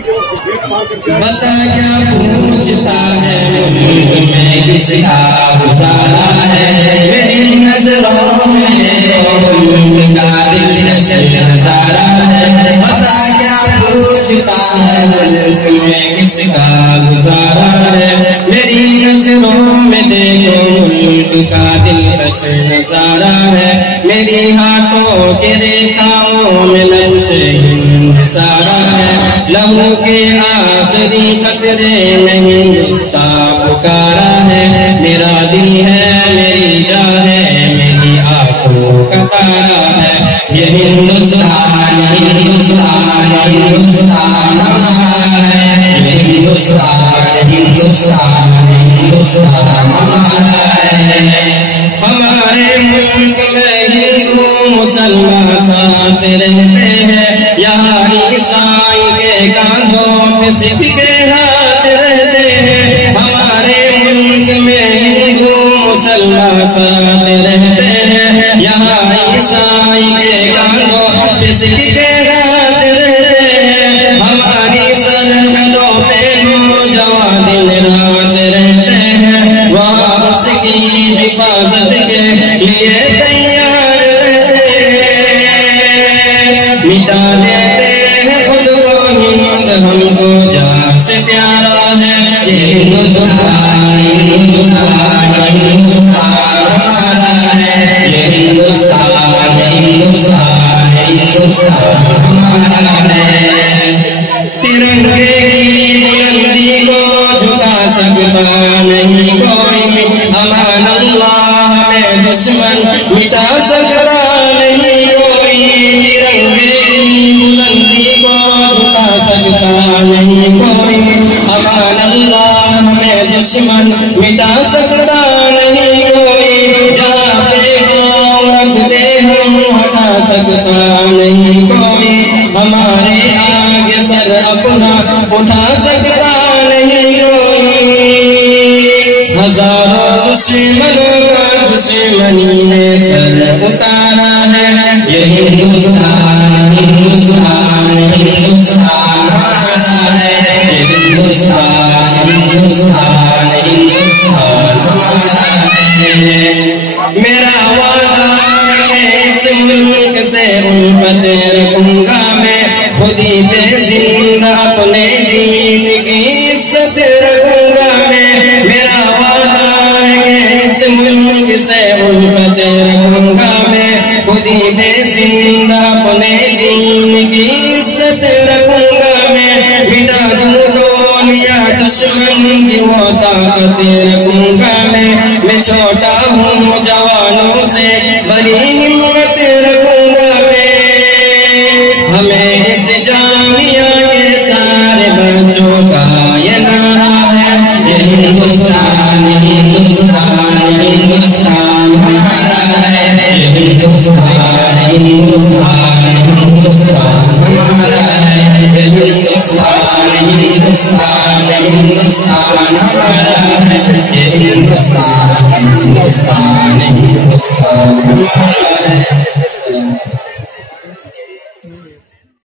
بتا کیا پوچھتا ہے ملک میں کس کا گزارا ہے، میری نظروں میں ملک کا دلکش نظارہ ہے۔ بتا کیا پوچھتا ہے ملک میں کس کا گزارا ہے، میری نظروں میں دیکھو ملک کا دلکش نظارہ ہے۔ میری ہاتھوں کے ریکھاؤں میں نقش ہند سارا ہے، لہو کے آخری قطرے میں ہندوستان پکارا ہے۔ میرا دل ہے میری جان ہے میری آنکھوں کا تارا ہے، یہ ہندوستان ہندوستان ہندوستان ہمارا ہے، یہ ہندوستان ہندوستان ہندوستان ہمارا ہے۔ ہمارے ملک میں ہندو مسلمان ساتھ رہتے ہیں، یہاں عیسائی کے کاندھوں پہ سکھ کے ہاتھ رہتے ہیں۔ ہمارے ملک میں ہندو مسلمان ساتھ رہتے ہیں، یہاں عیسائی کے کاندھوں پہ سکھ کے ہاتھ رہتے ہیں۔ ہماری سرحدوں پہ نوجوان دن رات رہتے ہیں، وہاں اس کی حفاظت کے لیے تیار رہتے ہیں۔ مٹا دیتے ہیں خود کو ہند ہم کو جان سے پیارا ہے، یہ ہندوستان ہندوستان ہندوستان ہمارا ہے، یہ ہندوستان ہندوستان ہندوستان ہمارا ہے۔ ترنگے کی بلندی کو جھکا سکتا نہیں کوئی، امان اللہ میں دشمن مٹا سکتا نہیں کوئی۔ ترنگے کی بلندی کو جھکا سکتا نہیں کوئی، امان اللہ میں دشمن مٹا سکتا نہیں کوئی۔ جہاں پہ پاؤں رکھ دے ہم ہٹا سکتا نہیں کوئی، ہمارے آگے سر اپنا اٹھا سکتا نہیں کوئی۔ ہزاروں دشمنوں کا دشمنی نے سر اتارا ہے، یہ ہندوستان ہندوستان ہندوستان ہمارا ہے، یہ ہندوستان ہندوستان ہندوستان ہمارا ہے۔ میرا وعدہ ہے کہ اس ملک سے الفت رکھوں گا میں، خودی پہ زندہ اپنے دین کی عزت رکھوں گا میں۔ میرا وعدہ ہے کہ اس ملک سے الفت رکھوں گا میں، خودی پہ زندہ اپنے دین کی عزت رکھوں گا میں۔ مٹا دوں ڈولیا دشمن کی وہ طاقت رکھوں گا میں چھوٹا ہوں جوانوں سے بڑی ہمت رکھوں گا میں۔ ہمیں اس جامعہ کے سارے بچوں کا یہ نعرہ ہے، یہ ہندوستان ہندوستان ہندوستان ہمارا ہے، یہ ہندوستان ہندوستان ہندوستان ہمارا ہے، یہ ہندوستان ہندوستان ہندوستان ہمارا ہے، یہ ہندوستان ہندوستان ہندوستان ہمارا ہے۔